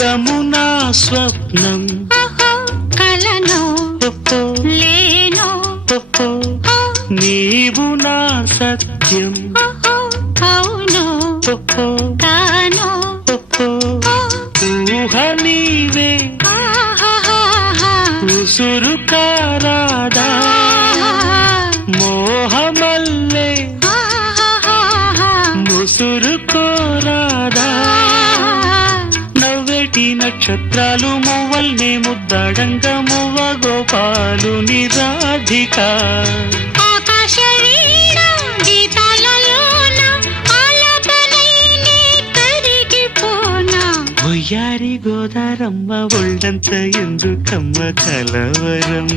నిజమునా స్వప్నం కలను లేను నీవు నా సత్యం అవును కాను ఊహ నీవే ఉసురు కారాదా మోహమల్లే ముసురు కోరాదా నవ్వేటి నక్షత్రాలు మువ్వల్నే ముద్దాడంగా మువ్వ గోపాలు నిరాధిక ఒయ్యారి గోదారమ్మ ఒళ్ళంత ఎందుకమ్మ కలవరం